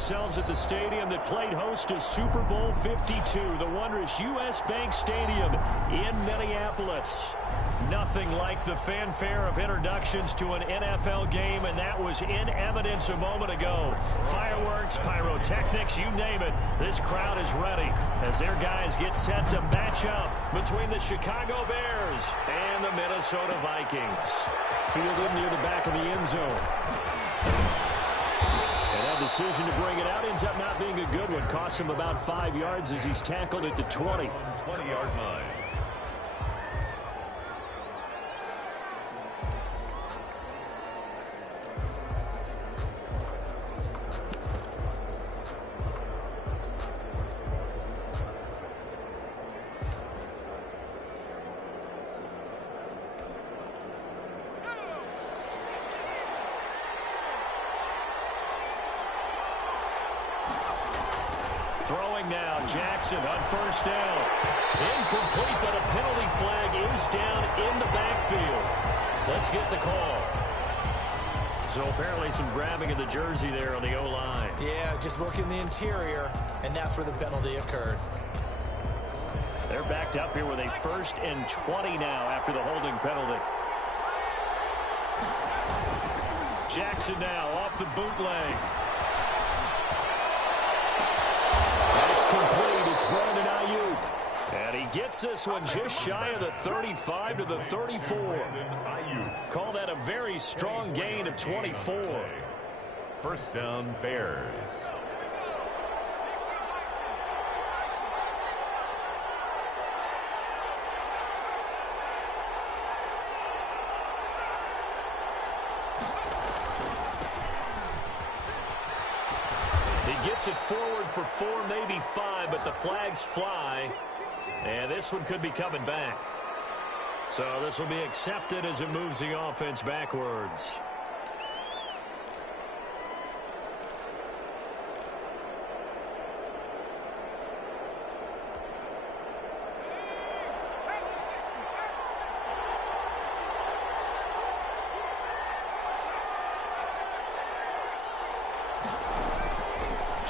ourselves at the stadium that played host to Super Bowl 52, the wondrous U.S. Bank Stadium in Minneapolis. Nothing like the fanfare of introductions to an NFL game, and that was in evidence a moment ago. Fireworks, pyrotechnics, you name it. This crowd is ready as their guys get set to match up between the Chicago Bears and the Minnesota Vikings. Fielded near the back of the end zone. And that decision to bring it out ends up not being a good one. Costs him about 5 yards as he's tackled at the 20. 20-yard line. Throwing now, Jackson on first down. Incomplete, but a penalty flag is down in the backfield. Let's get the call. So apparently some grabbing of the jersey there on the O-line. Yeah, just working the interior, and that's where the penalty occurred. They're backed up here with a 1st and 20 now after the holding penalty. Jackson now off the bootleg. It's complete. It's Brandon Ayuk. And he gets this one just shy of the 35 to the 34. Call that a very strong gain of 24. First down, Bears. He gets it forward for 4, maybe 5, but the flags fly. And this one could be coming back. So this will be accepted as it moves the offense backwards.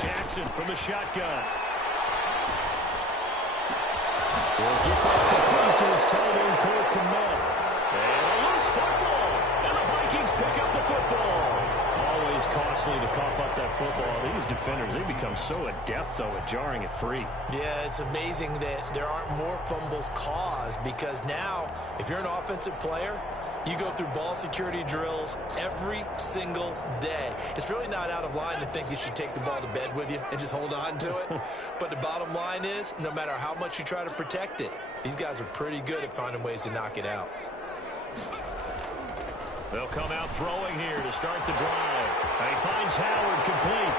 Jackson from the shotgun. He'll get that complete to his tight end, Cole Kmet. And a loose football. And the Vikings pick up the football. Always costly to cough up that football. These defenders, they become so adept, though, at jarring it free. Yeah, it's amazing that there aren't more fumbles caused, because now, if you're an offensive player, you go through ball security drills every single day. It's really not out of line to think you should take the ball to bed with you and just hold on to it. But the bottom line is, no matter how much you try to protect it, these guys are pretty good at finding ways to knock it out. They'll come out throwing here to start the drive. And he finds Howard complete.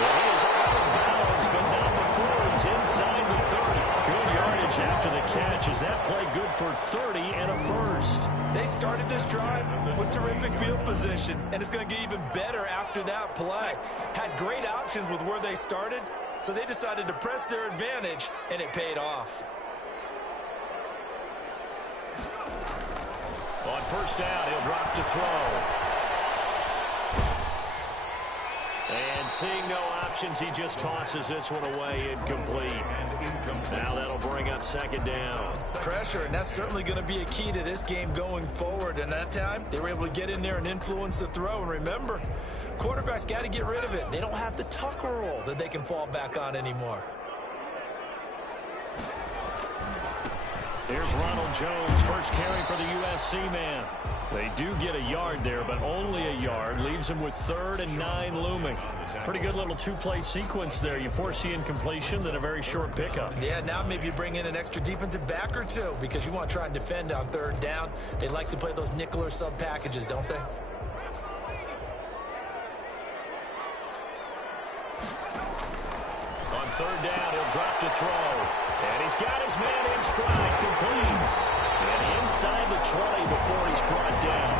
And he is out of bounds, but not before he's inside the 30. Good yardage after the catch. Is that play good for 30 and a first? They started this drive with terrific field position, and it's going to get even better after that play. Had great options with where they started, so they decided to press their advantage, and it paid off. On first down, he'll drop to throw. And seeing no options, he just tosses this one away, incomplete. Now that'll bring up second down. Pressure, and that's certainly going to be a key to this game going forward. And that time, they were able to get in there and influence the throw. And remember, quarterbacks got to get rid of it. They don't have the tuck rule that they can fall back on anymore. Here's Ronald Jones, first carry for the USC man. They do get a yard there, but only a yard. Leaves them with 3rd and 9 looming. Pretty good little two-play sequence there. You force the incompletion, then a very short pickup. Yeah, now maybe you bring in an extra defensive back or two because you want to try and defend on 3rd down. They like to play those nickel or sub packages, don't they? On 3rd down, he'll drop to throw. And he's got his man in stride, complete. And inside the 20 before he's brought down.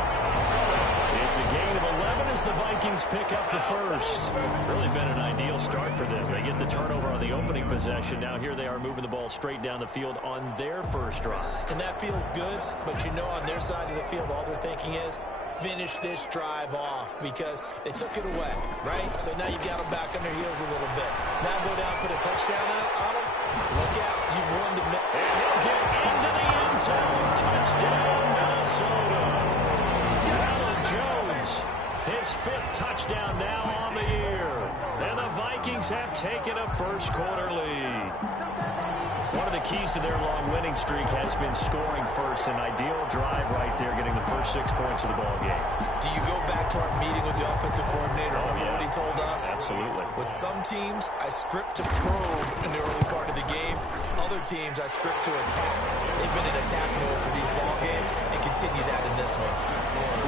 It's It's a gain of 11 as the Vikings pick up the first. Really been an ideal start for them. They get the turnover on the opening possession. Now here they are moving the ball straight down the field on their first drive. And that feels good, but you know on their side of the field all they're thinking is finish this drive off because they took it away, right? So now you've got them back on their heels a little bit. Now go down, put a touchdown on them. Look out. You've won the... And he'll get into the end zone. Touchdown, Minnesota. Alan Jones, his 5th touchdown now on the year. And the Vikings have taken a first-quarter lead. One of the keys to their long winning streak has been scoring first. An ideal drive right there, getting the first 6 points of the ball game. Do you go back to our meeting with the offensive coordinator? Remember what he told us? Absolutely. With some teams, I script to probe in the early part of the game. Other teams, I script to attack. They've been in attack mode for these ball games and continue that in this one.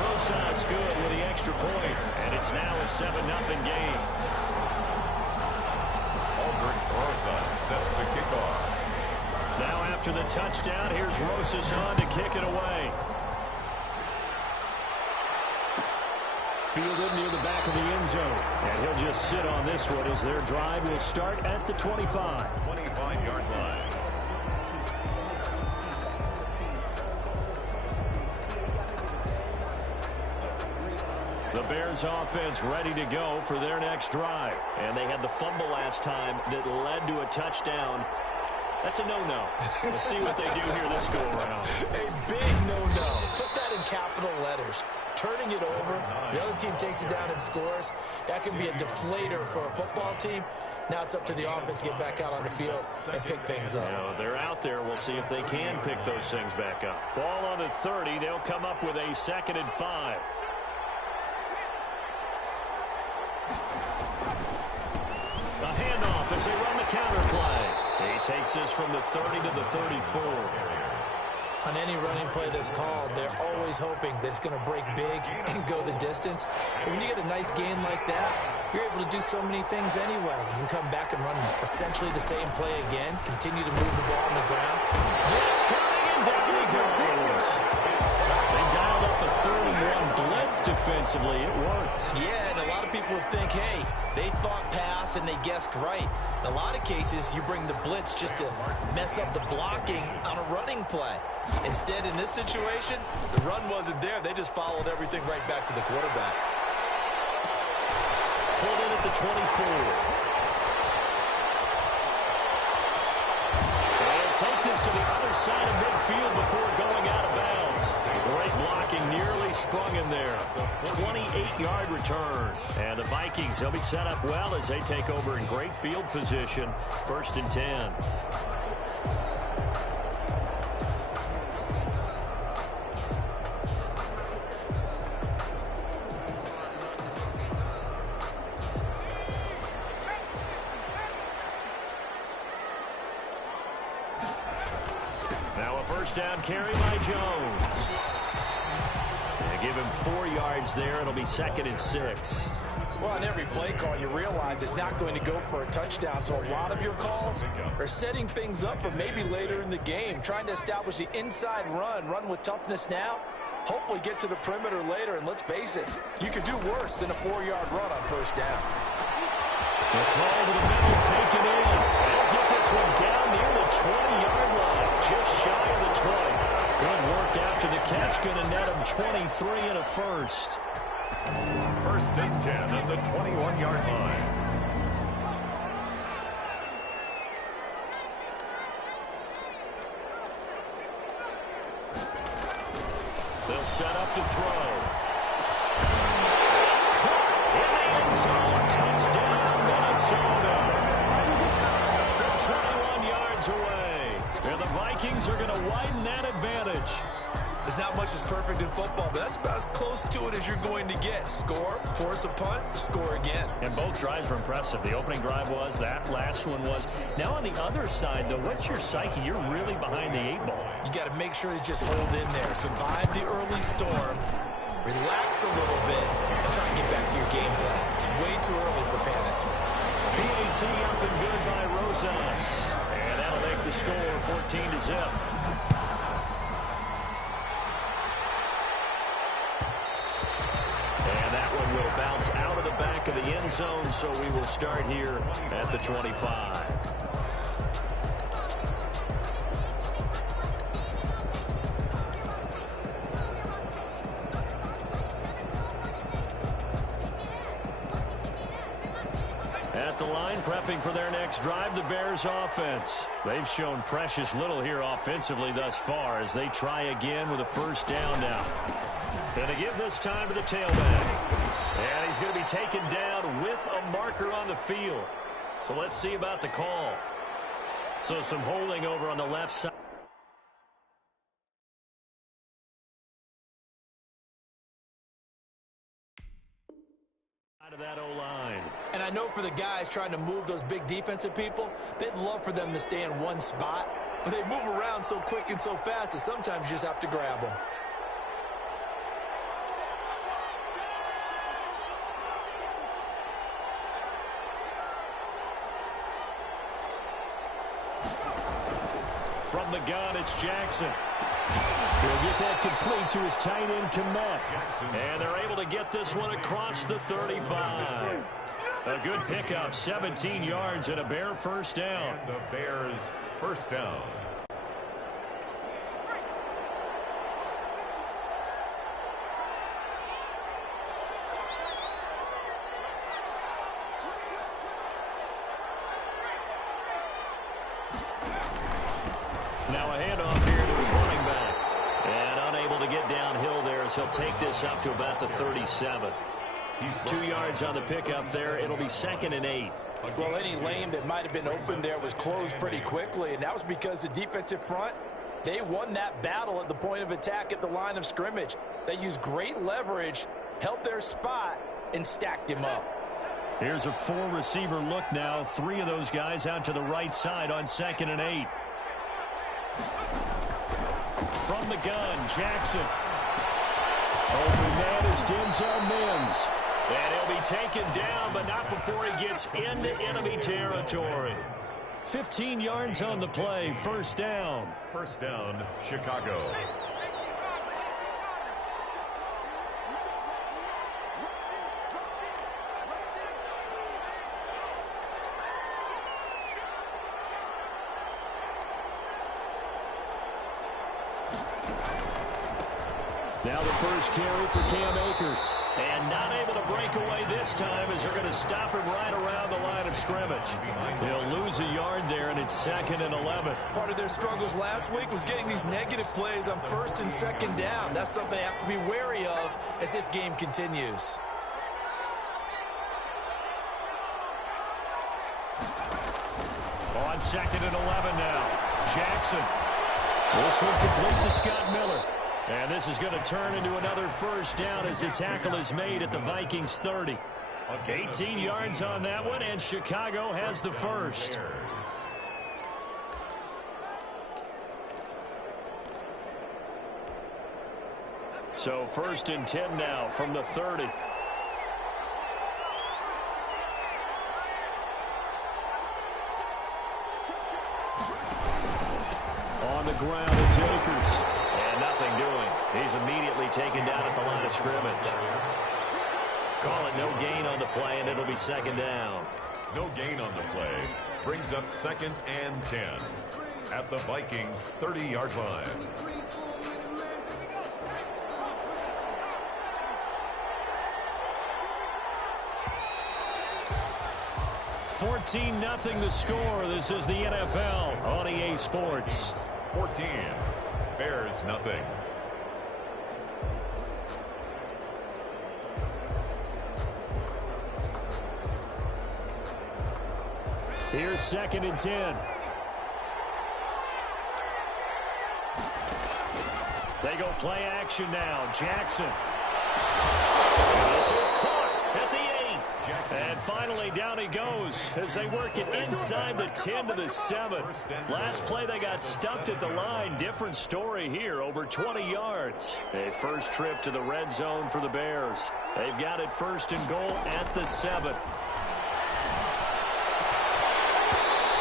Rosas good with the extra point, and it's now a 7-0 game. Aldrich Rosas sets the kickoff. Now after the touchdown, here's Rosas on to kick it away. Fielded near the back of the end zone. And he'll just sit on this one as their drive will start at the 25. 25-yard line. The Bears offense ready to go for their next drive. And they had the fumble last time that led to a touchdown. That's a no-no. We'll see what they do here this go-around. A big no-no. Put that in capital letters. Turning it over, the other team takes it down and scores. That can be a deflator for a football team. Now it's up to the offense to get back out on the field and pick things up. You know, they're out there. We'll see if they can pick those things back up. Ball on the 30. They'll come up with a 2nd and 5. A handoff as they run the counter play. He takes this from the 30 to the 34. On any running play that's called, they're always hoping that it's going to break big and go the distance. But when you get a nice gain like that, you're able to do so many things anyway. You can come back and run essentially the same play again, continue to move the ball on the ground. Blitz coming, and down he goes. They dialed up a 31 blitz defensively. It worked. Yeah, and a lot of people would think, hey, they thought pass and they guessed right. In a lot of cases, you bring the blitz just to mess up the blocking on a running play. Instead, in this situation, the run wasn't there. They just followed everything right back to the quarterback. Pulled in at the 24. They'll take this to the other side of midfield before going out of bounds. Great blocking, nearly sprung in there. 28-yard return. And the Vikings, they'll be set up well as they take over in great field position. 1st and 10. Now a 1st down carry by Jones. They give him 4 yards there. It'll be 2nd and 6. Well, on every play call, you realize it's not going to go for a touchdown. So a lot of your calls are setting things up for maybe later in the game, trying to establish the inside run with toughness now, hopefully get to the perimeter later. And let's face it, you could do worse than a 4-yard run on 1st down. The throw to the middle, taken in. They'll get this one down near the 20-yard line, just shy of the 20. Good work after the catch, going to net him 23 and a 1st. 1st and 10 at the 21-yard line. They'll set up to throw. It's caught in the end zone. Touchdown, Minnesota. From 21 yards away. And the Vikings are going to widen that advantage. There's not much that's perfect in football, but that's about as close to it as you're going to get. Score, force a punt, score again. And both drives were impressive. The opening drive was, that last one was. Now on the other side, though, what's your psyche? You're really behind the 8 ball. You got to make sure you just hold in there. Survive the early storm, relax a little bit, and try and get back to your game plan. It's way too early for panic. PAT up and good by Rosas. And that'll make the score 14-0. the end zone, so we will start here at the 25. At the line, prepping for their next drive, the Bears offense. They've shown precious little here offensively thus far as they try again with a first down now. And to give this time to the tailback. And he's going to be taken down with a marker on the field. So let's see about the call. So some holding over on the left side. Of that O-line. And I know for the guys trying to move those big defensive people, they'd love for them to stay in one spot. But they move around so quick and so fast that sometimes you just have to grab them. From the gun, it's Jackson. He'll get that complete to his tight end, Komet. And they're able to get this one across the 35. A good pickup, 17 yards and a Bear first down. And the Bears first down. Now a handoff here to his running back. And unable to get downhill there as he'll take this up to about the 37. 2 yards on the pickup there. It'll be 2nd and 8. Well, any lane that might have been open there was closed pretty quickly, and that was because the defensive front, they won that battle at the point of attack at the line of scrimmage. They used great leverage, held their spot, and stacked him up. Here's a 4-receiver look now. 3 of those guys out to the right side on 2nd and 8. From the gun, Jackson. Open man is Denzel Mims. And he'll be taken down, but not before he gets into enemy territory. 15 yards on the play, first down. First down, Chicago. Now the first carry for Cam Akers. And not able to break away this time as they're going to stop him right around the line of scrimmage. He'll lose a yard there, and it's 2nd and 11. Part of their struggles last week was getting these negative plays on 1st and 2nd down. That's something they have to be wary of as this game continues. On 2nd and 11 now. Jackson. This one complete to Scott Miller. And this is going to turn into another first down as the tackle is made at the Vikings 30. 18 yards on that one, and Chicago has the first. So 1st and 10 now from the 30. On the ground, it's Akers. And nothing doing. He's immediately taken down at the line of scrimmage. Call it no gain on the play, and it'll be 2nd down. No gain on the play. Brings up 2nd and 10 at the Vikings 30-yard line. $14-0 the score. This is the NFL on EA Sports. 14. Bears nothing. Here's 2nd and 10. They go play action now. Jackson. This is caught at the 8. And finally down he goes as they work it inside the 10 to the 7. Last play they got stuffed at the line. Different story here, over 20 yards. A first trip to the red zone for the Bears. They've got it 1st and goal at the 7.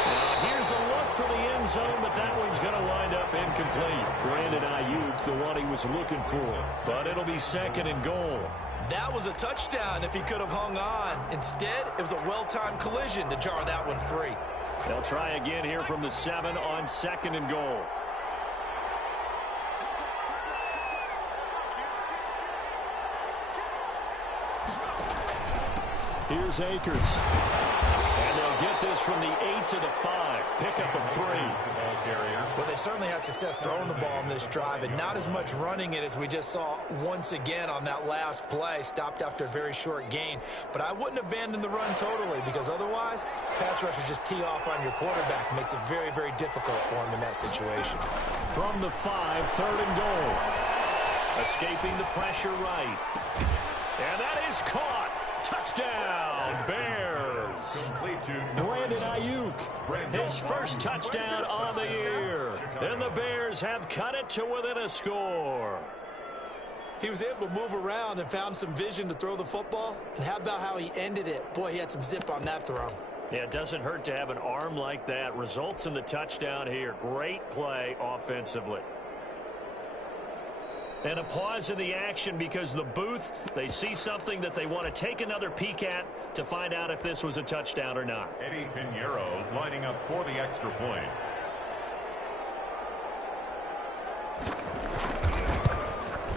Now here's a look for the end zone, but that one's going to wind up incomplete. Brandon Ayuk, the one he was looking for, but it'll be second and goal. That was a touchdown if he could have hung on. Instead, it was a well-timed collision to jar that one free. They'll try again here from the 7 on second and goal. Here's Akers. And they'll get this from the 8 to the 5. Pick up a 3. Well, they certainly had success throwing the ball in this drive, and not as much running it as we just saw once again on that last play. Stopped after a very short gain. But I wouldn't abandon the run totally, because otherwise, pass rushers just tee off on your quarterback. Makes it very, very difficult for him in that situation. From the 5, third and goal. Escaping the pressure right. And that is caught. Touchdown, Bears. Complete to Brandon Ayuk, his first touchdown on the year. And the Bears have cut it to within a score. He was able to move around and found some vision to throw the football. And how about how he ended it? Boy, he had some zip on that throw. Yeah, it doesn't hurt to have an arm like that. Results in the touchdown here. Great play offensively. And a pause in the action because the booth, they see something that they want to take another peek at to find out if this was a touchdown or not. Eddie Pinheiro lining up for the extra point.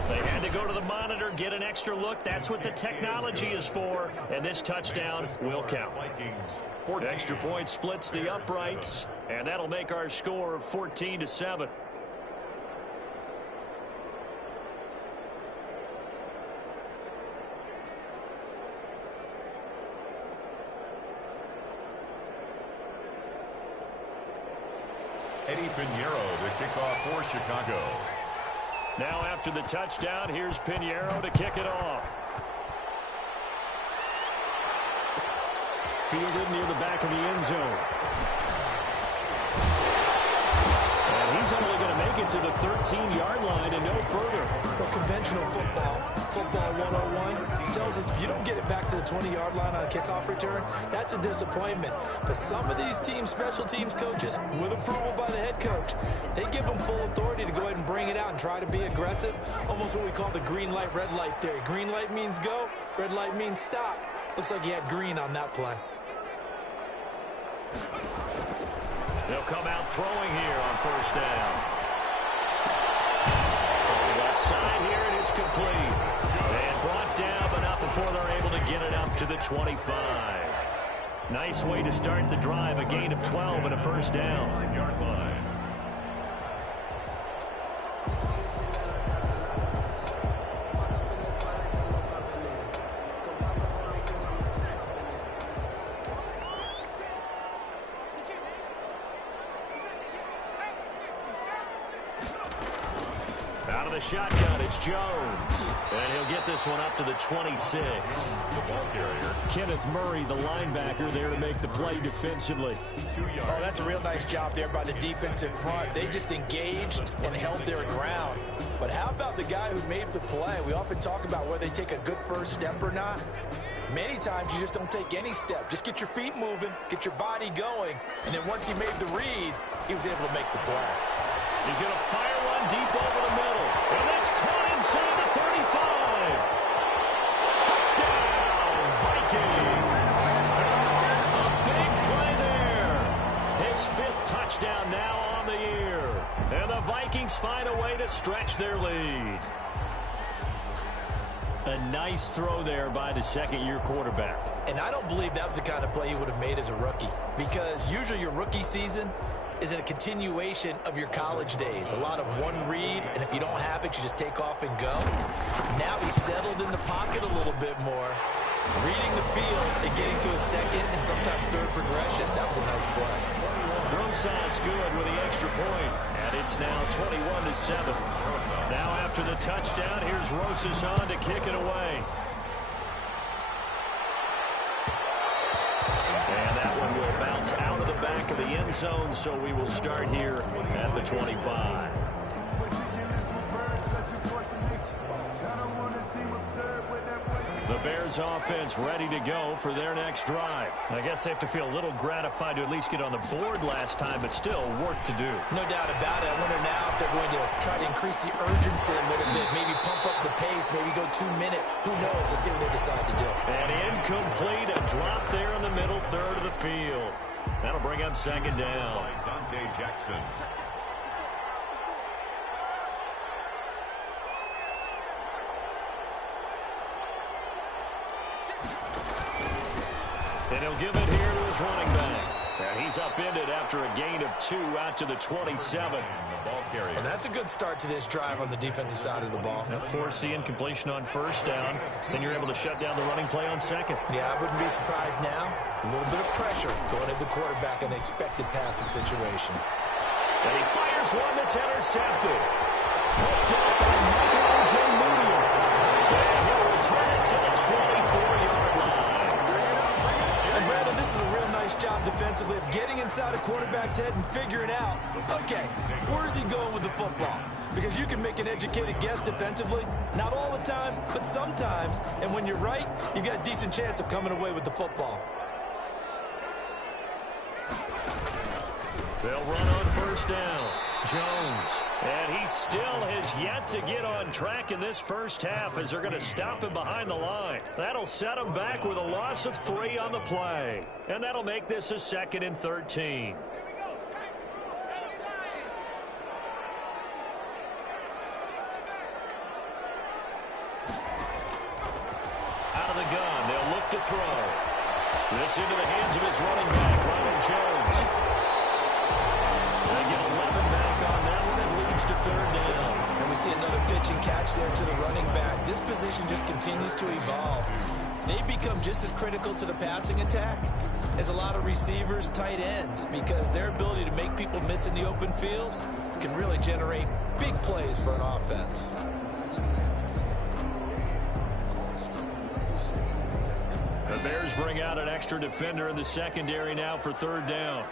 They had to go to the monitor, get an extra look. That's what the technology is for. And this touchdown will count. Vikings 14. Extra point splits the uprights, and that'll make our score 14-7. Eddie Pinheiro to kick off for Chicago. Now after the touchdown, here's Pinheiro to kick it off. Fielded near the back of the end zone. And he's only going to make it to the 13-yard line and no further. Well, conventional football 101, tells us if you don't get it back to the 20-yard line on a kickoff return, that's a disappointment. But some of these teams, special teams coaches, with approval by the head coach, they give them full authority to go ahead and bring it out and try to be aggressive, almost what we call the green light, red light theory. Green light means go, red light means stop. Looks like he had green on that play. They'll come out throwing here on first down. From the left side here, and it's complete. And brought down, but not before they're able to get it up to the 25. Nice way to start the drive, a gain of 12 and a first down. 9-yard line. Out of the shotgun, it's Jones. And he'll get this one up to the 26. The ball carrier. Kenneth Murray, the linebacker, there to make the play defensively. 2 yards. Oh, that's a real nice job there by the defensive front. They just engaged and held their ground. But how about the guy who made the play? We often talk about whether they take a good first step or not. Many times you just don't take any step. Just get your feet moving, get your body going. And then once he made the read, he was able to make the play. He's going to fire one deep over the middle. And that's caught inside the 35. Touchdown, Vikings. A big play there. His 5th touchdown now on the year. And the Vikings find a way to stretch their lead. A nice throw there by the second-year quarterback. And I don't believe that was the kind of play he would have made as a rookie. Because usually your rookie season is a continuation of your college days. A lot of one read, and if you don't have it, you just take off and go. Now he's settled in the pocket a little bit more, reading the field and getting to a second and sometimes third progression. That was a nice play. Rosas good with the extra point, and it's now 21-7. Now after the touchdown, here's Rosas on to kick it away. And that one will bounce out of the back of the end zone, so we will start here at the 25. The Bears offense ready to go for their next drive. I guess they have to feel a little gratified to at least get on the board last time, but still work to do. No doubt about it. I wonder now if they're going to try to increase the urgency a little bit, maybe pump up the pace, maybe go 2-minute. Who knows? Let's see what they decide to do. And incomplete, a drop there in the middle third of the field. That'll bring up second down. Dante Jackson. And he'll give it here to his running back. And he's upended after a gain of 2 out to the 27. The ball carrier. And that's a good start to this drive on the defensive side of the ball. Force the incompletion on first down. Then you're able to shut down the running play on second. Yeah, I wouldn't be surprised now. A little bit of pressure going at the quarterback in the expected passing situation. And he fires one that's intercepted. Picked up by Michael Moody. And he'll return it to the 24-yard line. And Brandon, this is a real nice job defensively of getting inside a quarterback's head and figuring out, okay, where's he going with the football? Because you can make an educated guess defensively, not all the time, but sometimes. And when you're right, you've got a decent chance of coming away with the football. They'll run on first down. Jones. And he still has yet to get on track in this first half as they're going to stop him behind the line. That'll set him back with a loss of 3 on the play. And that'll make this a 2nd and 13. Out of the gun. They'll look to throw. This into the hands of his running back, Ronald Jones. They get 11 back on that one. It leads to 3rd down. And we see another pitch and catch there to the running back. This position just continues to evolve. They become just as critical to the passing attack as a lot of receivers, tight ends, because their ability to make people miss in the open field can really generate big plays for an offense. The Bears bring out an extra defender in the secondary now for 3rd down.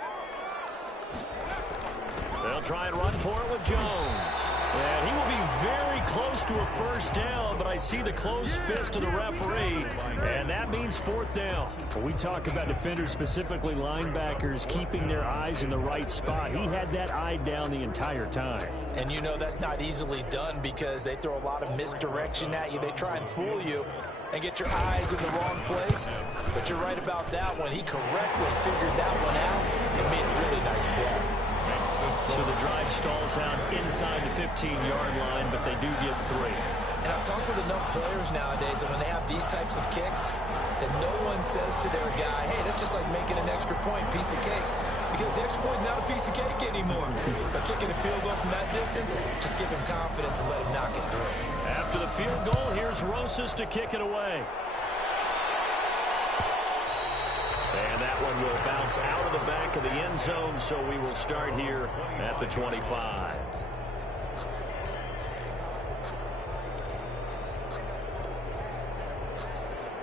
They'll try and run for it with Jones. And he will be very close to a first down, but I see the closed fist of the referee, and that means 4th down. When we talk about defenders, specifically linebackers, keeping their eyes in the right spot, he had that eye down the entire time. And you know that's not easily done because they throw a lot of misdirection at you. They try and fool you and get your eyes in the wrong place. But you're right about that one. He correctly figured that one out and made a really nice play. So the drive stalls out inside the 15-yard line, but they do get 3. And I've talked with enough players nowadays that when they have these types of kicks, that no one says to their guy, hey, that's just like making an extra point, piece of cake. Because the extra point's not a piece of cake anymore. But kicking a field goal from that distance, just give him confidence and let him knock it through. After the field goal, here's Rosas to kick it away. And that one will bounce out of the back of the end zone, so we will start here at the 25.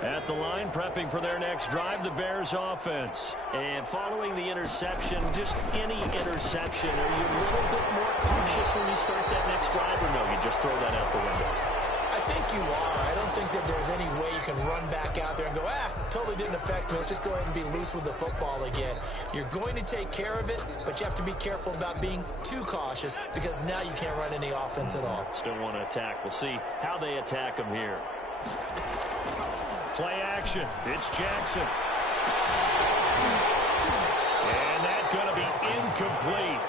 At the line, prepping for their next drive, the Bears offense. And following the interception, just any interception, are you a little bit more cautious when you start that next drive, or no, you just throw that out the window? I think you are. I don't think that there's any way you can run back out there and go, totally didn't affect me. Let's just go ahead and be loose with the football again. You're going to take care of it, but you have to be careful about being too cautious because now you can't run any offense at all. Still want to attack. We'll see how they attack them here. Play action. It's Jackson. And that's going to be incomplete.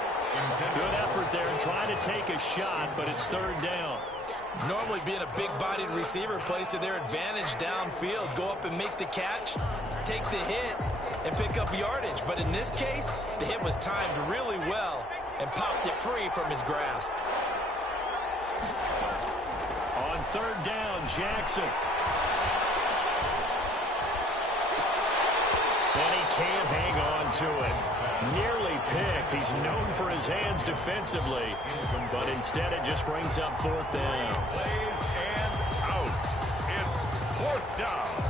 Good effort there trying to take a shot, but it's 3rd down. Normally being a big-bodied receiver plays to their advantage downfield. Go up and make the catch, take the hit, and pick up yardage. But in this case, the hit was timed really well and popped it free from his grasp. On 3rd down, Jackson. And he can't hang on to it. Nearly picked. He's known for his hands defensively, but instead it just brings up 4th down. Plays and out. It's 4th down.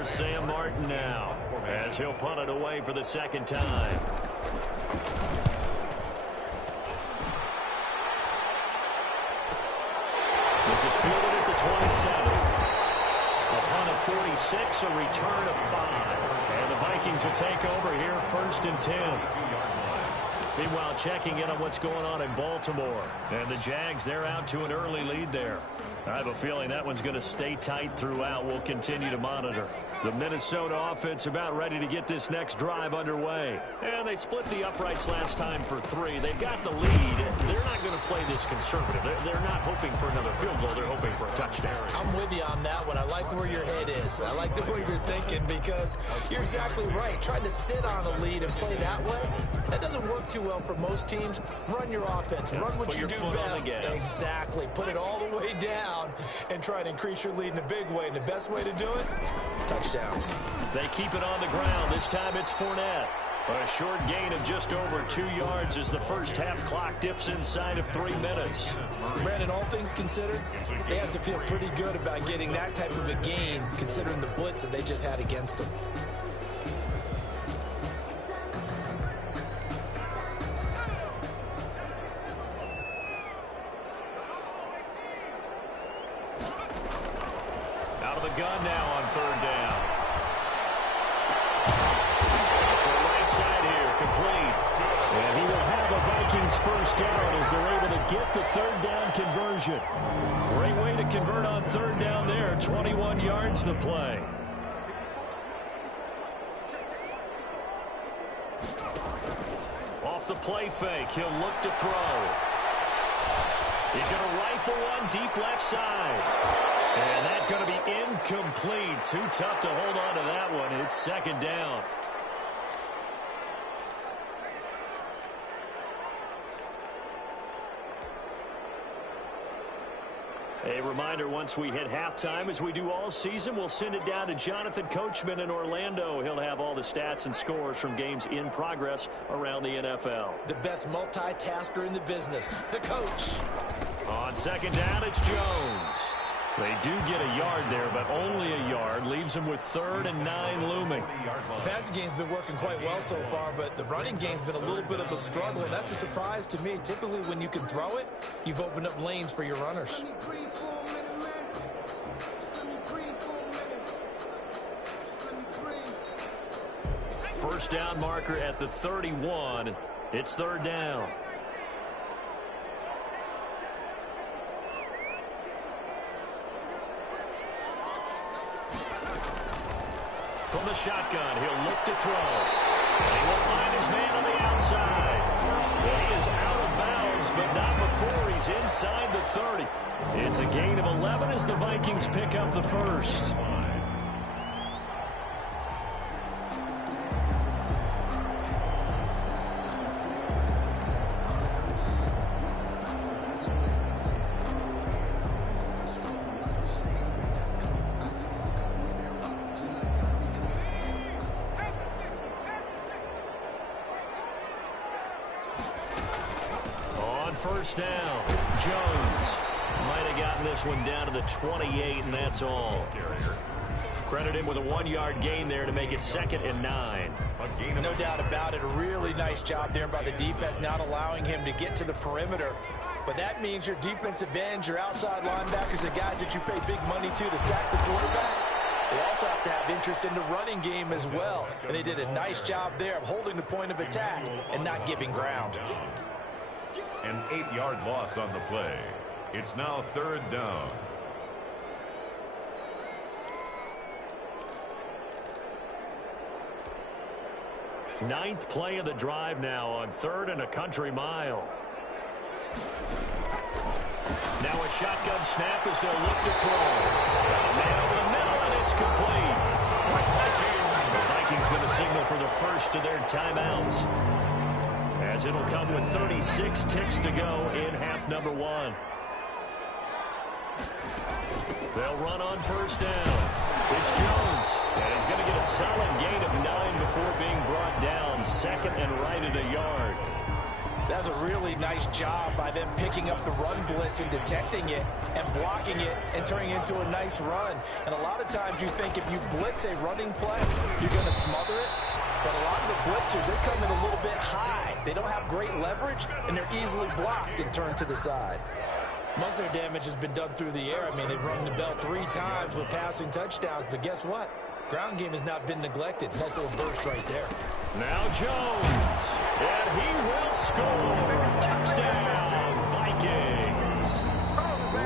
Here's Sam Martin now as he'll punt it away for the second time. This is fielded at the 27. A punt of 46, a return of 5. And the Vikings will take over here, 1st and 10. Meanwhile, checking in on what's going on in Baltimore. And the Jags, they're out to an early lead there. I have a feeling that one's going to stay tight throughout. We'll continue to monitor. The Minnesota offense about ready to get this next drive underway. And they split the uprights last time for 3. They've got the lead. They're not going to play this conservative. They're not hoping for another field goal. They're hoping for a touchdown. I'm with you on that one. I like where your head is. I like the way you're thinking because you're exactly right. Trying to sit on a lead and play that way, that doesn't work too well for most teams. Run your offense. Run what you do best. Exactly. Put it all the way down and try to increase your lead in a big way. And the best way to do it, touchdowns. They keep it on the ground. This time it's Fournette. A short gain of just over 2 yards as the first half clock dips inside of 3 minutes. Brandon, all things considered, they have to feel pretty good about getting that type of a gain considering the blitz that they just had against them. Out of the gun now on 3rd down. Side here, complete. And he will have a Vikings first down as they're able to get the 3rd down conversion. Great way to convert on 3rd down there. 21 yards the play. Off the play fake, he'll look to throw. He's going to rifle one deep left side. And that's going to be incomplete. Too tough to hold on to that one. It's 2nd down. A reminder, once we hit halftime, as we do all season, we'll send it down to Jonathan Coachman in Orlando. He'll have all the stats and scores from games in progress around the NFL. The best multitasker in the business, the coach. On 2nd down, it's Jones. They do get a yard there, but only a yard. Leaves them with 3rd and 9 looming. The passing game's been working quite well so far, but the running game's been a little bit of a struggle, and that's a surprise to me. Typically, when you can throw it, you've opened up lanes for your runners. First down marker at the 31. It's 3rd down. From the shotgun, he'll look to throw. And he will find his man on the outside. And he is out of bounds, but not before he's inside the 30. It's a gain of 11 as the Vikings pick up the first. First down, Jones might have gotten this one down to the 28, and that's all. Credit him with a 1-yard gain there to make it 2nd and 9. No doubt about it. A really nice job there by the defense, not allowing him to get to the perimeter. But that means your defensive ends, your outside linebackers, the guys that you pay big money to sack the quarterback, they also have to have interest in the running game as well. And they did a nice job there of holding the point of attack and not giving ground. An 8-yard loss on the play. It's now 3rd down. Ninth play of the drive now on 3rd and a country mile. Now a shotgun snap as they'll look to throw. Man over the middle, and it's complete. The Vikings going to signal for the first of their timeouts, as it'll come with 36 ticks to go in half number 1. They'll run on first down. It's Jones, and he's going to get a solid gain of 9 before being brought down. 2nd and right at a yard. That's a really nice job by them picking up the run blitz and detecting it and blocking it and turning it into a nice run. And a lot of times you think if you blitz a running play, you're going to smother it. But a lot of the blitzers, they come in a little bit high. They don't have great leverage, and they're easily blocked and turned to the side. Most of their damage has been done through the air. I mean, they've rung the bell 3 times with passing touchdowns, but guess what? Ground game has not been neglected. Nice little burst right there. Now Jones, and he will score. Touchdown, Vikings.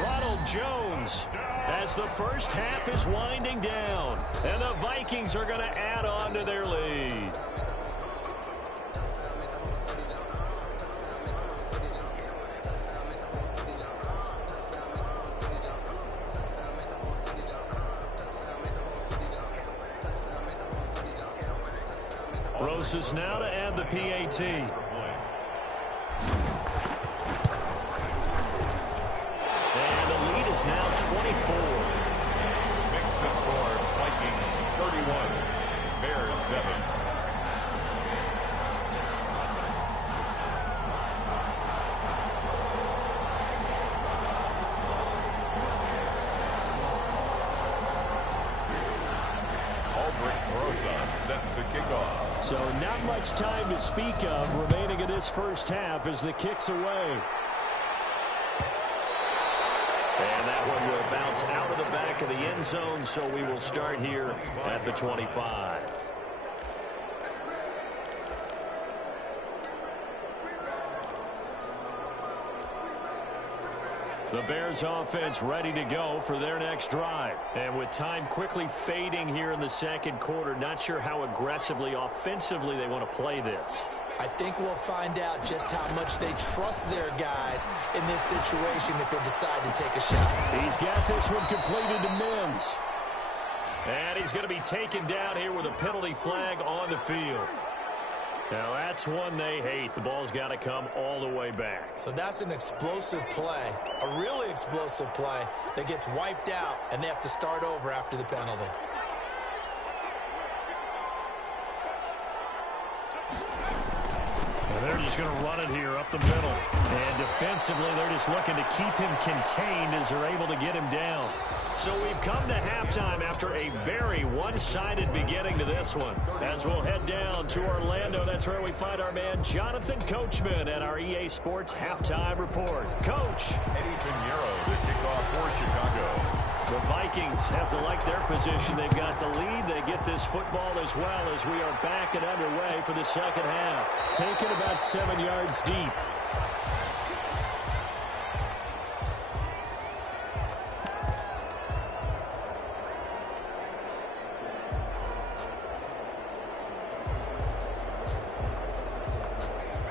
Ronald Jones, as the first half is winding down, and the Vikings are going to add on to their lead. Rosas now to add the PAT. And the lead is now 24. Makes the score Vikings 31, Bears 7. Set to kick off. So not much time to speak of remaining in this first half as the kick's away. And that one will bounce out of the back of the end zone, so we will start here at the 25. The Bears offense ready to go for their next drive. And with time quickly fading here in the second quarter, not sure how aggressively, offensively they want to play this. I think we'll find out just how much they trust their guys in this situation if they decide to take a shot. He's got this one completed to Mims. And he's going to be taken down here with a penalty flag on the field. Now that's one they hate. The ball's got to come all the way back. So that's an explosive play, a really explosive play that gets wiped out, and they have to start over after the penalty. And they're just going to run it here up the middle. And defensively, they're just looking to keep him contained as they're able to get him down. So we've come to halftime after a very one-sided beginning to this one. As we'll head down to Orlando, that's where we find our man Jonathan Coachman at our EA Sports Halftime Report. Coach. Eddie Pinheiro, the kickoff for Chicago. The Vikings have to like their position. They've got the lead. They get this football as well as we are back and underway for the second half. Taken about 7 yards deep.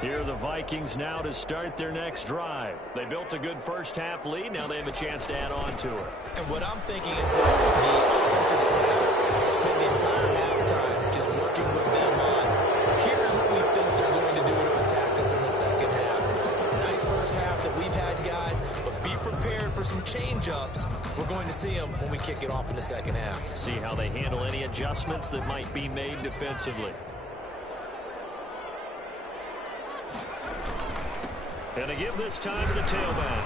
Here are the Vikings now to start their next drive. They built a good first half lead. Now they have a chance to add on to it. And what I'm thinking is that the offensive staff spent the entire halftime just working with them on, here's what we think they're going to do to attack us in the second half. Nice first half that we've had, guys, but be prepared for some change-ups. We're going to see them when we kick it off in the second half. See how they handle any adjustments that might be made defensively. And to give this time to the tailback.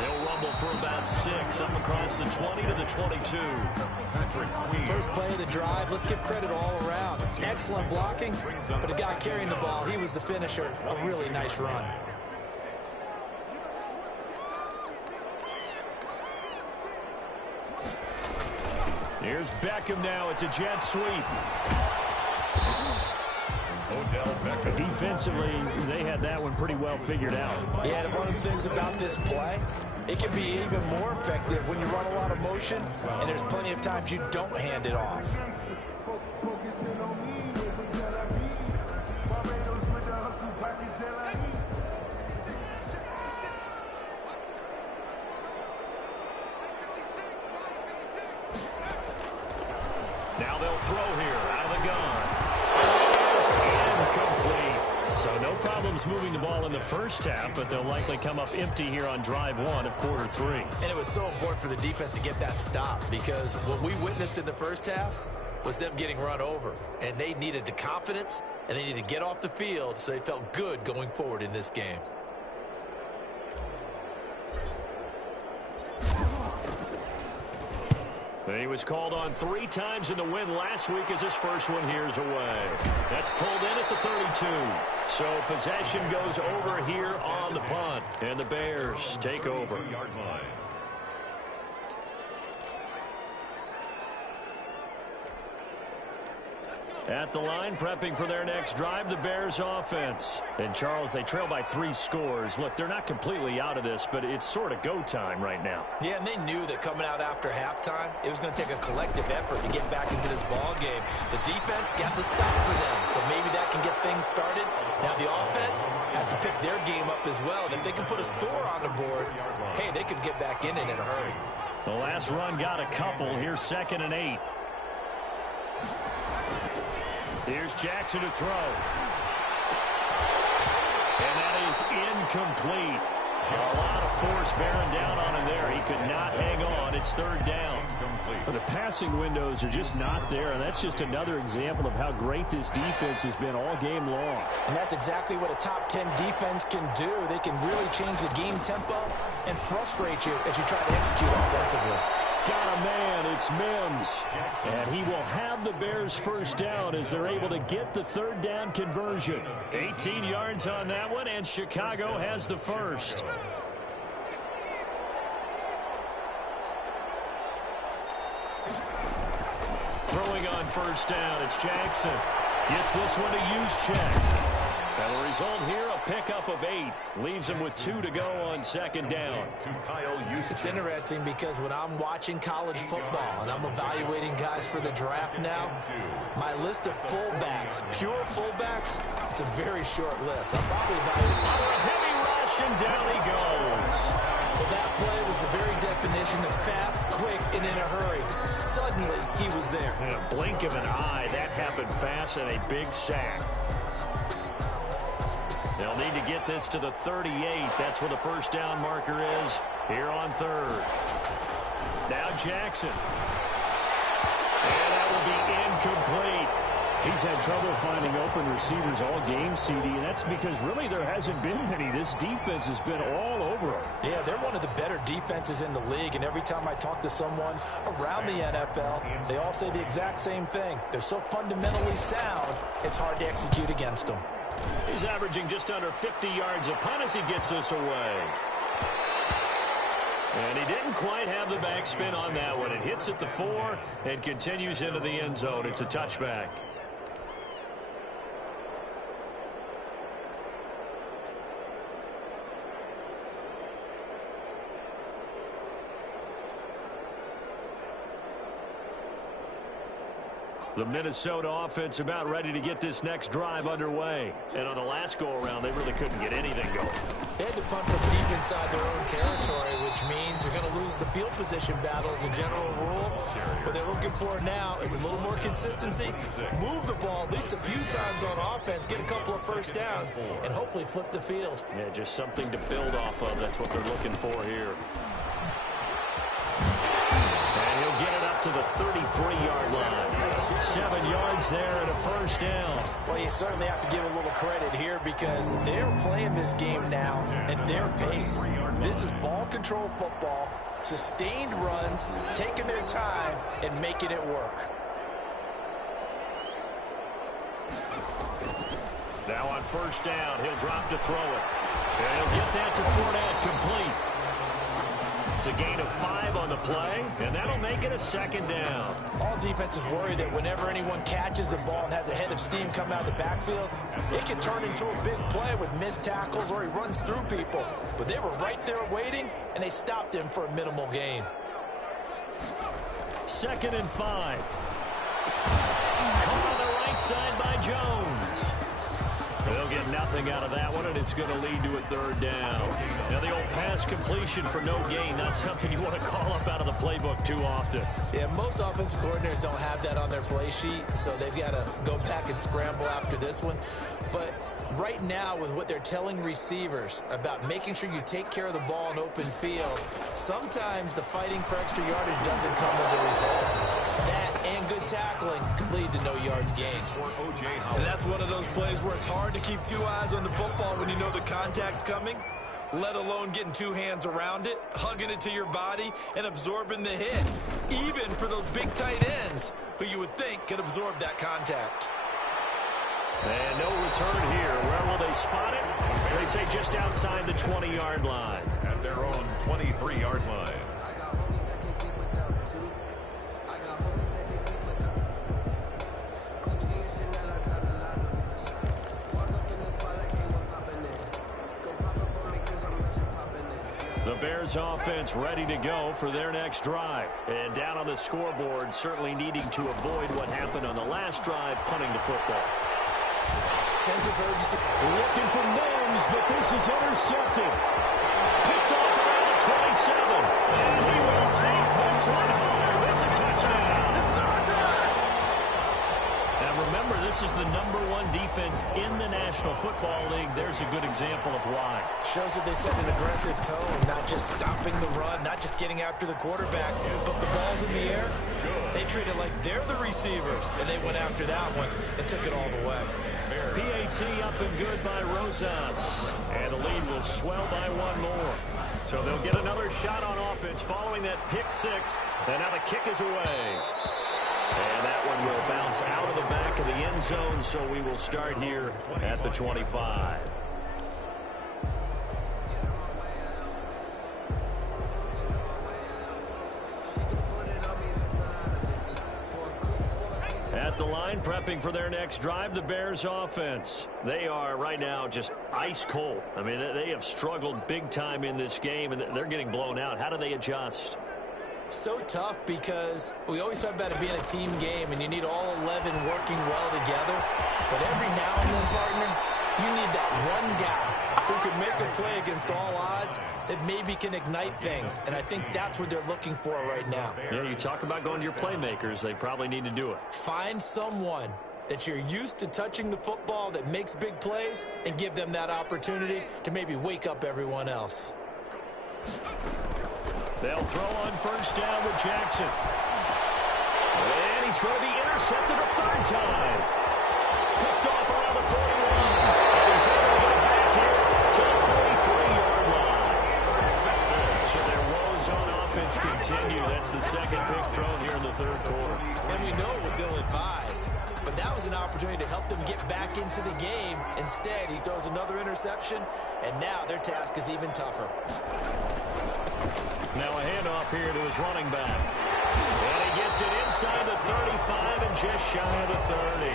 He'll rumble for about 6 up across the 20 to the 22. First play of the drive, let's give credit all around. Excellent blocking, but the guy carrying the ball, he was the finisher. A really nice run. Here's Beckham now. It's a jet sweep. Defensively, they had that one pretty well figured out. Yeah, and one of the things about this play, it can be even more effective when you run a lot of motion, and there's plenty of times you don't hand it off. Now they'll throw here out of the gun. Incomplete. So no problems moving the ball in the first half, but they'll likely come up empty here on drive 1 of quarter 3. And it was so important for the defense to get that stop, because what we witnessed in the first half was them getting run over, and they needed the confidence and they need to get off the field so they felt good going forward in this game. He was called on 3 times in the win last week as his first one here's away. That's pulled in at the 32. So possession goes over here on the punt, and the Bears take over. At the line, prepping for their next drive, the Bears offense. And, Charles, they trail by 3 scores. Look, they're not completely out of this, but it's sort of go time right now. Yeah, and they knew that coming out after halftime, it was going to take a collective effort to get back into this ball game. The defense got the stop for them, so maybe that can get things started. Now the offense has to pick their game up as well. And if they can put a score on the board, hey, they could get back in it in a hurry. The last run got a couple. Here's 2nd and 8. Here's Jackson to throw. And that is incomplete. A lot of force bearing down on him there. He could not hang on. It's 3rd down. But the passing windows are just not there, and that's just another example of how great this defense has been all game long. And that's exactly what a top 10 defense can do. They can really change the game tempo and frustrate you as you try to execute offensively. Got a man, it's Mims. And he will have the Bears first down as they're able to get the 3rd down conversion. 18 yards on that one, and Chicago has the first. Throwing on first down, it's Jackson. Gets this one to use check. And the result here, a pickup of 8. Leaves him with 2 to go on 2nd down. It's interesting because when I'm watching college football and I'm evaluating guys for the draft now, my list of fullbacks, pure fullbacks, it's a very short list. I'm probably evaluating. Under a heavy rush, and down he goes. Well, that play was the very definition of fast, quick, and in a hurry. Suddenly, he was there. In a blink of an eye, that happened fast, and a big sack. They'll need to get this to the 38. That's where the first down marker is here on 3rd. Now Jackson. And that will be incomplete. He's had trouble finding open receivers all game, CD, and that's because really there hasn't been many. This defense has been all over him. Yeah, they're one of the better defenses in the league, and every time I talk to someone around the NFL, they all say the exact same thing. They're so fundamentally sound, it's hard to execute against them. He's averaging just under 50 yards a punt as he gets this away. And he didn't quite have the backspin on that one. It hits at the 4 and continues into the end zone. It's a touchback. The Minnesota offense about ready to get this next drive underway. And on the last go-around, they really couldn't get anything going. They had to punt from deep inside their own territory, which means they're going to lose the field position battle as a general rule. What they're looking for now is a little more consistency, move the ball at least a few times on offense, get a couple of first downs, and hopefully flip the field. Yeah, just something to build off of. That's what they're looking for here. And he'll get it up to the 33-yard line. 7 yards there and a first down. Well, you certainly have to give a little credit here because they're playing this game now at their pace. This is ball control football, sustained runs, taking their time, and making it work. Now on first down, he'll drop to throw it. And he'll get that to Fournette, complete. It's a gain of 5 on the play, and that'll make it a 2nd down. All defenses worry that whenever anyone catches the ball and has a head of steam come out of the backfield, it can turn into a big play with missed tackles or he runs through people. But they were right there waiting, and they stopped him for a minimal gain. 2nd and 5. Caught on the right side by Jones. They'll get nothing out of that one, and it's going to lead to a 3rd down. Now, the old pass completion for no gain, not something you want to call up out of the playbook too often. Yeah, most offensive coordinators don't have that on their play sheet, so they've got to go back and scramble after this one. But right now, with what they're telling receivers about making sure you take care of the ball in open field, sometimes the fighting for extra yardage doesn't come as a result. That and good tackling could lead to no yards gained. And that's one of those plays where it's hard to keep two eyes on the football when you know the contact's coming, let alone getting two hands around it, hugging it to your body, and absorbing the hit, even for those big tight ends who you would think could absorb that contact. And no return here. Where will they spot it? They say just outside the 20-yard line. At their own 23-yard line. The Bears offense ready to go for their next drive. And down on the scoreboard, certainly needing to avoid what happened on the last drive, punting the football. Sense of urgency. Looking for Mims, but this is intercepted. Picked off around the 27. And he will take this one home. It's a touchdown. Now remember, this is the #1 defense in the National Football League. There's a good example of why. Shows that they set an aggressive tone, not just stopping the run, not just getting after the quarterback, but the ball's in the air. They treat it like they're the receivers, and they went after that one and took it all the way. PAT up and good by Rosas. And the lead will swell by one more. So they'll get another shot on offense following that pick six. And now the kick is away. And that one will bounce out of the back of the end zone, so we will start here at the 25. At the line, prepping for their next drive, the Bears offense. They are right now just ice cold. I mean, they have struggled big time in this game, and they're getting blown out. How do they adjust? So tough because we always talk about it being a team game, and you need all 11 working well together. But every now and then, partner, you need that one guy who can make a play against all odds that maybe can ignite things. And I think that's what they're looking for right now. Yeah, you talk about going to your playmakers. They probably need to do it. Find someone that you're used to touching the football that makes big plays and give them that opportunity to maybe wake up everyone else. They'll throw on first down with Jackson. And he's going to be intercepted a third time. Picked off around the 41. And he's able to get back here to the 43-yard line. So their woes on offense continue. That's the second pick thrown here in the third quarter. And we know it was ill-advised, but that was an opportunity to help them get back into the game. Instead, he throws another interception, and now their task is even tougher. Now a handoff here to his running back. And he gets it inside the 35 and just shy of the 30.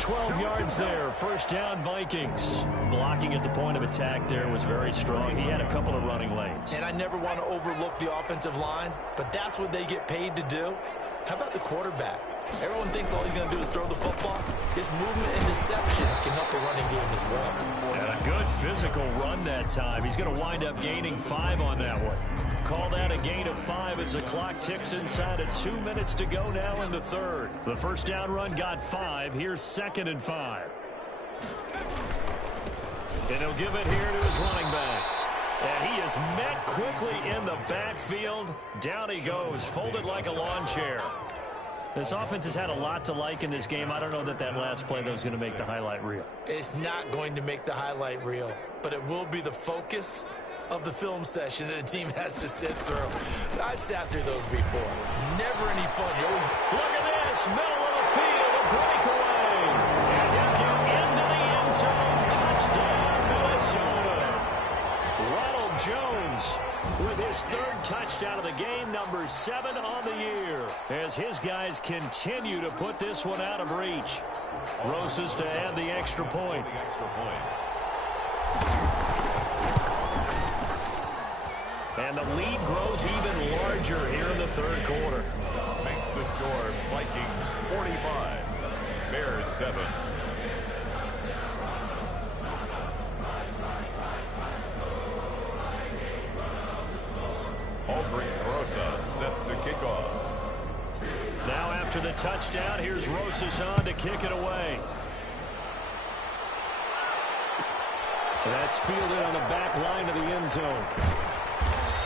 12 yards there. First down, Vikings. Blocking at the point of attack there was very strong. He had a couple of running lanes. And I never want to overlook the offensive line, but that's what they get paid to do. How about the quarterback? Everyone thinks all he's going to do is throw the football. His movement and deception can help a running game as well. And a good physical run that time. He's going to wind up gaining 5 on that one. Call that a gain of 5 as the clock ticks inside of 2 minutes to go now in the third. The first down run got 5. Here's 2nd and 5. And he'll give it here to his running back. And he is met quickly in the backfield. Down he goes, folded like a lawn chair. This offense has had a lot to like in this game. I don't know that last play, though, is going to make the highlight reel. It's not going to make the highlight reel, but it will be the focus of the film session that the team has to sit through. I've sat through those before. Never any fun. You always... Look at this. Middle of the field, a breakaway. And he'll get into the end zone. Touchdown, Minnesota. Ronald Jones with his third touchdown of the game, number 7 on the year, as his guys continue to put this one out of reach. Rosas to add the extra point. And the lead grows even larger here in the third quarter. Makes the score Vikings 45, Bears 7. Rosas set to kick off. Now after the touchdown, here's Rosas on to kick it away. That's fielded on the back line of the end zone.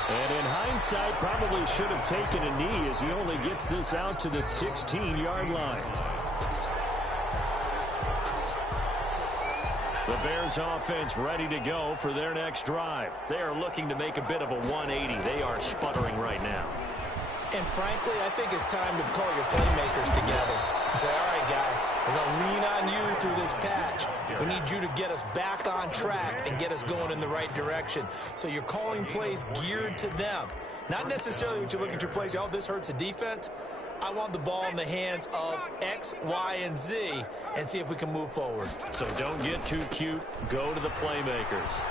And in hindsight, hindsight, probably should have taken a knee as he only gets this out to the 16-yard line. The Bears offense ready to go for their next drive. They are looking to make a bit of a 180. They are sputtering right now. And frankly, I think it's time to call your playmakers together and say, all right, guys, we're going to lean on you through this patch. We need you to get us back on track and get us going in the right direction. So you're calling plays geared to them. Not necessarily when you look at your plays, oh, this hurts the defense. I want the ball in the hands of X, Y, and Z and see if we can move forward. So don't get too cute. Go to the playmakers.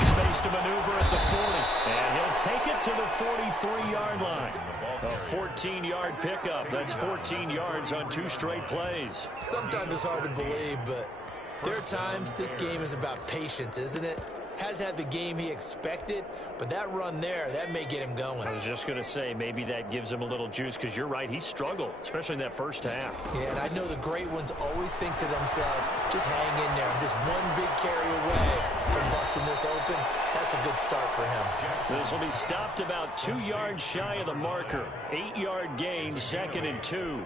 Space to maneuver at the 40. And he'll take it to the 43-yard line. A 14-yard pickup. That's 14 yards on 2 straight plays. Sometimes it's hard to believe, but there are times this game is about patience, isn't it? Has had the game he expected, but that run there, that may get him going. I was just going to say, maybe that gives him a little juice, because you're right, he struggled, especially in that first half. Yeah, and I know the great ones always think to themselves, just hang in there. I'm just one big carry away from busting this open. That's a good start for him. This will be stopped about 2 yards shy of the marker. 8-yard gain, 2nd and 2.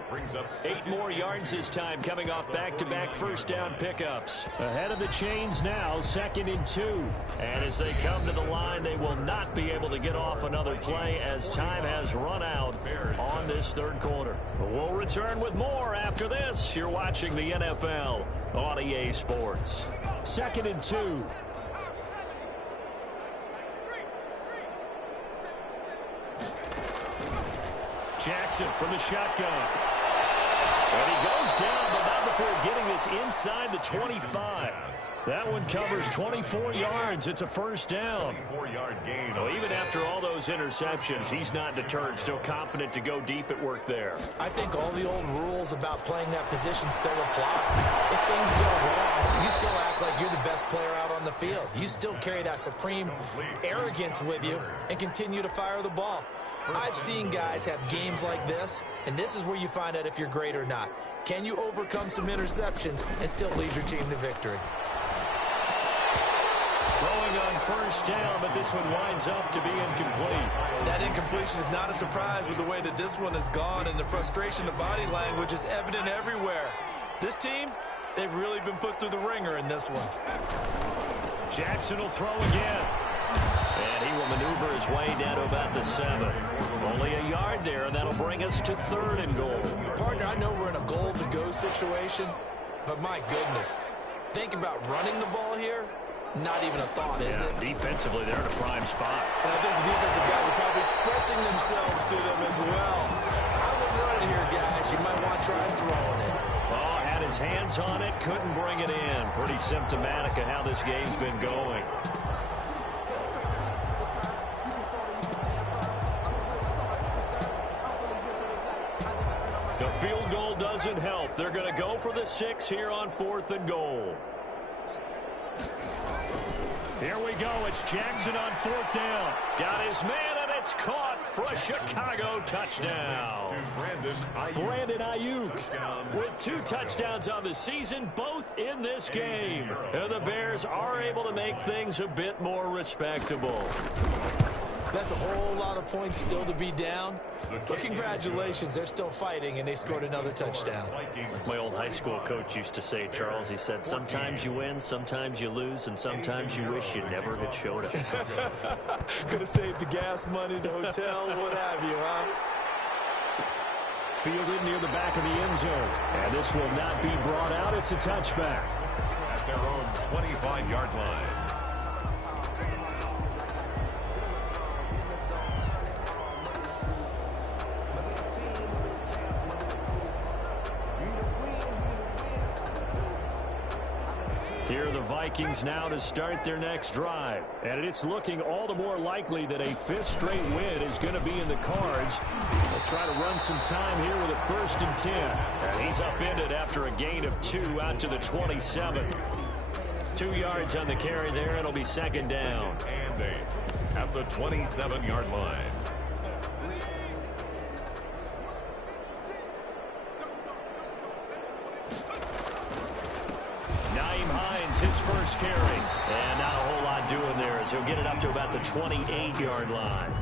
8 more yards this time, coming off back-to-back first down pickups. Ahead of the chains now, 2nd and 2. And as they come to the line, they will not be able to get off another play as time has run out on this third quarter. We'll return with more after this. You're watching the NFL on EA Sports. 2nd and 2. Jackson from the shotgun. And he goes down, but not before getting this inside the 25. That one covers 24 yards. It's a first down. 4-yard gain. Well, even after all those interceptions, he's not deterred. Still confident to go deep at work there. I think all the old rules about playing that position still apply. If things go wrong, you still act like you're the best player out on the field. You still carry that supreme arrogance with you and continue to fire the ball. I've seen guys have games like this, and this is where you find out if you're great or not. Can you overcome some interceptions and still lead your team to victory? Throwing on first down, but this one winds up to be incomplete. That incompletion is not a surprise with the way that this one has gone, and the frustration of body language is evident everywhere. This team, they've really been put through the ringer in this one. Jackson will throw again. And he will maneuver his way down to about the 7. Only a yard there, and that'll bring us to 3rd and goal. Partner, I know we're in a goal-to-go situation, but my goodness, think about running the ball here. Not even a thought, is it? Defensively, they're in a prime spot. And I think the defensive guys are probably expressing themselves to them as well. I wouldn't run it here, guys. You might want to try throwing it. Oh, had his hands on it, couldn't bring it in. Pretty symptomatic of how this game's been going. The field goal doesn't help. They're going to go for the 6 here on 4th and goal. Here we go. It's Jackson on 4th down. Got his man, and it's caught for a Chicago touchdown. Brandon Ayuk with 2 touchdowns on the season, both in this game. And the Bears are able to make things a bit more respectable. That's a whole lot of points still to be down. But congratulations, they're still fighting, and they scored another touchdown. My old high school coach used to say, Charles, he said, sometimes you win, sometimes you lose, and sometimes you wish you never had showed up. Could have saved the gas money, the hotel, what have you, huh? Fielded near the back of the end zone. And this will not be brought out. It's a touchback. At their own 25-yard line. Here are the Vikings now to start their next drive. And it's looking all the more likely that a 5th straight win is going to be in the cards. They'll try to run some time here with a 1st and 10. And he's upended after a gain of 2 out to the 27. 2 yards on the carry there. It'll be 2nd down. And 8 at the 27-yard line. His first first carry. And not a whole lot doing there as he'll get it up to about the 28-yard line.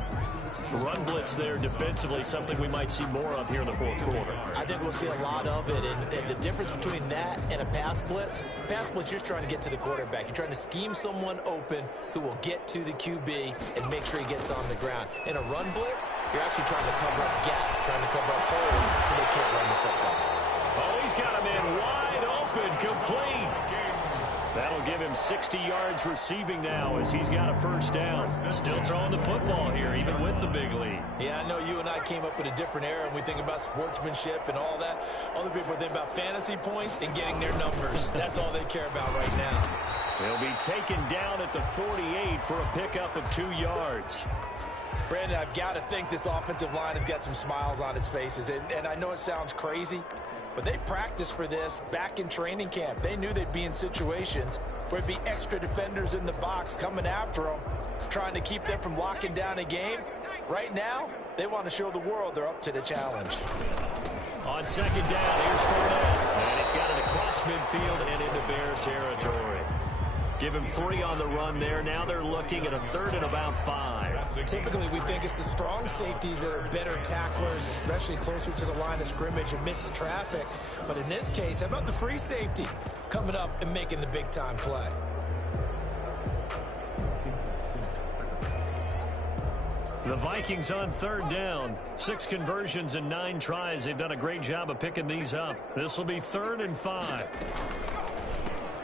Run blitz there defensively, something we might see more of here in the fourth quarter. I think we'll see a lot of it, and the difference between that and a pass blitz, you're just trying to get to the quarterback. You're trying to scheme someone open who will get to the QB and make sure he gets on the ground. In a run blitz, you're actually trying to cover up gaps, trying to cover up holes so they can't run the football. Oh, he's got him in wide open, complete. That'll give him 60 yards receiving now as he's got a first down. Still throwing the football here, even with the big lead. Yeah, I know you and I came up in a different era, and we think about sportsmanship and all that. Other people think about fantasy points and getting their numbers. That's all they care about right now. He'll be taken down at the 48 for a pickup of 2 yards. Brandon, I've got to think this offensive line has got some smiles on its faces. And I know it sounds crazy, but they practiced for this back in training camp. They knew they'd be in situations where there'd be extra defenders in the box coming after them, trying to keep them from locking down a game. Right now, they want to show the world they're up to the challenge. On second down, here's Fournette. And he's got it across midfield and into Bear territory. Give him 3 on the run there. Now they're looking at a third and about 5. Typically, we think it's the strong safeties that are better tacklers, especially closer to the line of scrimmage amidst traffic. But in this case, how about the free safety coming up and making the big-time play? The Vikings on third down. 6 conversions and 9 tries. They've done a great job of picking these up. This will be 3rd and 5.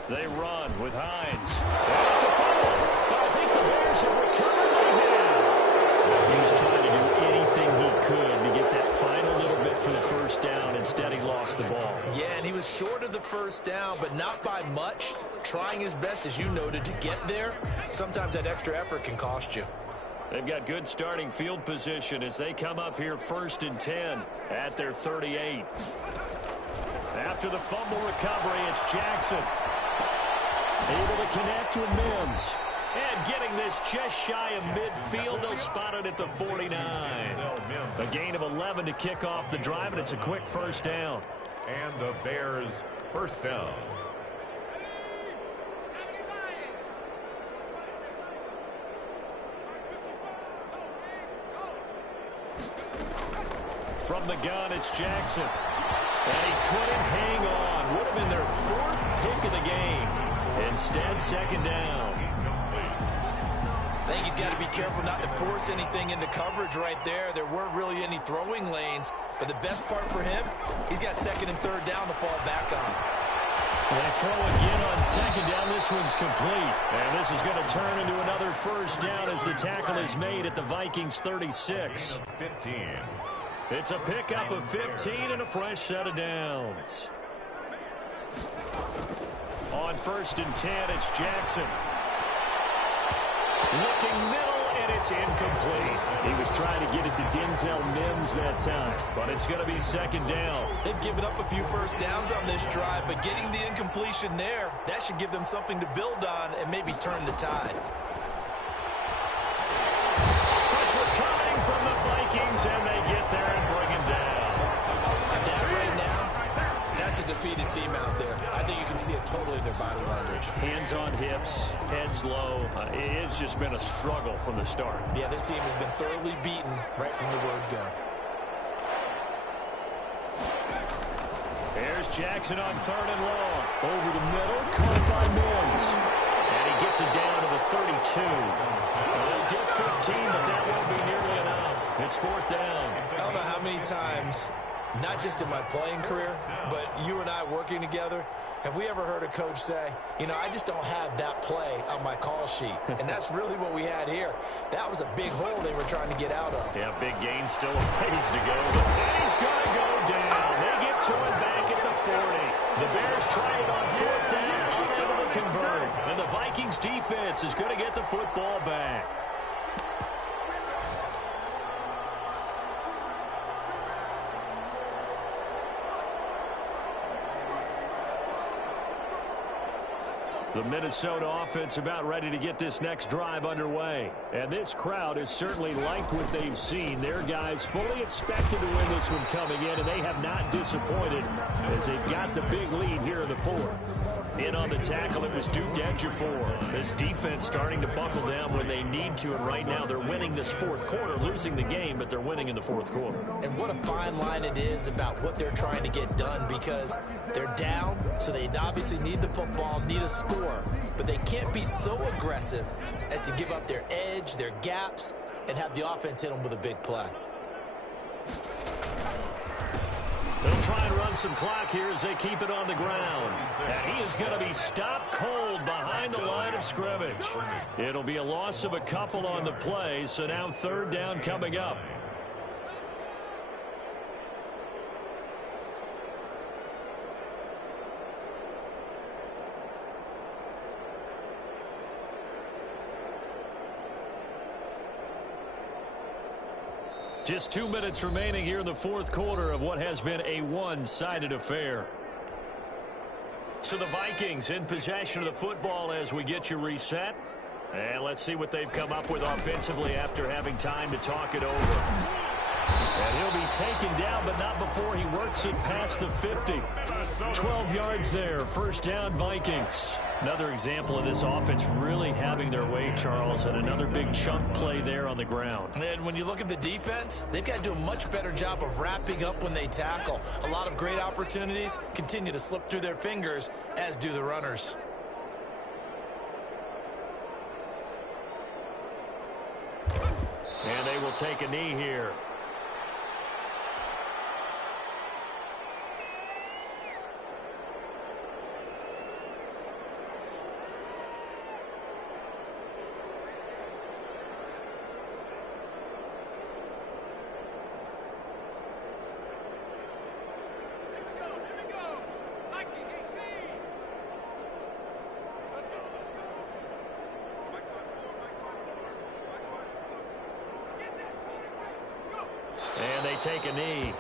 They run with Hines. And it's a fumble. But I think the Bears have recovered. They have. He was trying to do anything he could to get that final little bit for the first down. Instead, he lost the ball. Yeah, and he was short of the first down, but not by much. Trying his best, as you noted, to get there. Sometimes that extra effort can cost you. They've got good starting field position as they come up here 1st and 10 at their 38. After the fumble recovery, it's Jackson. Able to connect with Mims. And getting this just shy of midfield. They'll spot it at the 49. A gain of 11 to kick off the drive, and it's a quick first down. And the Bears first down. From the gun, it's Jackson. And he couldn't hang on. Would have been their 4th pick of the game. Instead, second down. I think he's got to be careful not to force anything into coverage right there. There weren't really any throwing lanes. But the best part for him, he's got 2nd and 3rd down to fall back on. They throw again on second down. This one's complete. And this is going to turn into another first down as the tackle is made at the Vikings 36. 15. It's a pickup of 15 and a fresh set of downs. On 1st and 10, it's Jackson. Looking middle, and it's incomplete. He was trying to get it to Denzel Mims that time, but it's going to be second down. They've given up a few first downs on this drive, but getting the incompletion there, that should give them something to build on and maybe turn the tide. Pressure coming from the Vikings, and they get there and bring him down. That right now, that's a defeated team out there. I think you can see it totally in their body language. Hands on hips, heads low. It's just been a struggle from the start. Yeah, this team has been thoroughly beaten right from the word go. There's Jackson on 3rd and long. Over the middle, caught by Mims. And he gets it down to the 32. They'll get 15, but that won't be nearly enough. It's 4th down. I don't know how many times, not just in my playing career, but you and I working together, have we ever heard a coach say, you know, I just don't have that play on my call sheet. And that's really what we had here. That was a big hole they were trying to get out of. Yeah, big gain, still a ways to go. And he's going to go down. They get to it back at the 40. The Bears try it on 4th down, unable to convert. And the Vikings defense is going to get the football back. The Minnesota offense about ready to get this next drive underway. And this crowd has certainly liked what they've seen. Their guys fully expected to win this one coming in, and they have not disappointed as they've got the big lead here in the 4th. In on the tackle, it was Duke Ejiofor. This defense starting to buckle down when they need to, and right now they're winning this fourth quarter, losing the game, but they're winning in the fourth quarter. And what a fine line it is about what they're trying to get done, because they're down, so they obviously need the football, need a score, but they can't be so aggressive as to give up their edge, their gaps, and have the offense hit them with a big play. They'll try and run some clock here as they keep it on the ground. And he is going to be stopped cold behind the line of scrimmage. It'll be a loss of a couple on the play, so now third down coming up. Just 2 minutes remaining here in the fourth quarter of what has been a one-sided affair. So the Vikings in possession of the football as we get you reset. And let's see what they've come up with offensively after having time to talk it over. And he'll be taken down, but not before he works it past the 50. 12 yards there. First down, Vikings. Another example of this offense really having their way, Charles, and another big chunk play there on the ground. And when you look at the defense, they've got to do a much better job of wrapping up when they tackle. A lot of great opportunities continue to slip through their fingers, as do the runners. And they will take a knee here. And they take a knee.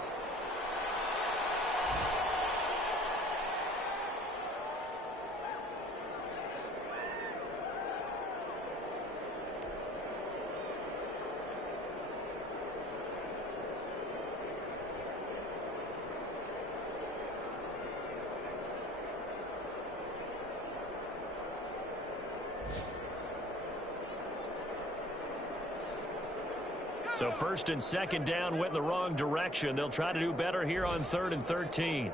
So first and second down went in the wrong direction. They'll try to do better here on 3rd and 13.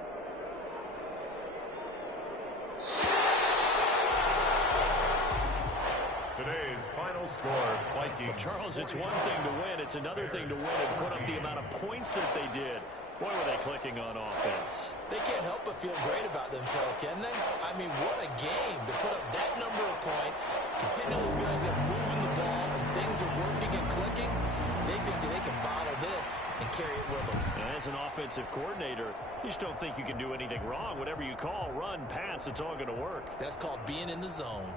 Today's final score, Vikings. Well, Charles, it's one thing to win. It's another thing to win and put up the amount of points that they did. Boy, were they clicking on offense. They can't help but feel great about themselves, can they? I mean, what a game to put up that number of points, continually feeling they're moving the ball and things are working and clicking. They think that they can bottle this and carry it with them. And as an offensive coordinator, you just don't think you can do anything wrong. Whatever you call, run, pass, it's all going to work. That's called being in the zone.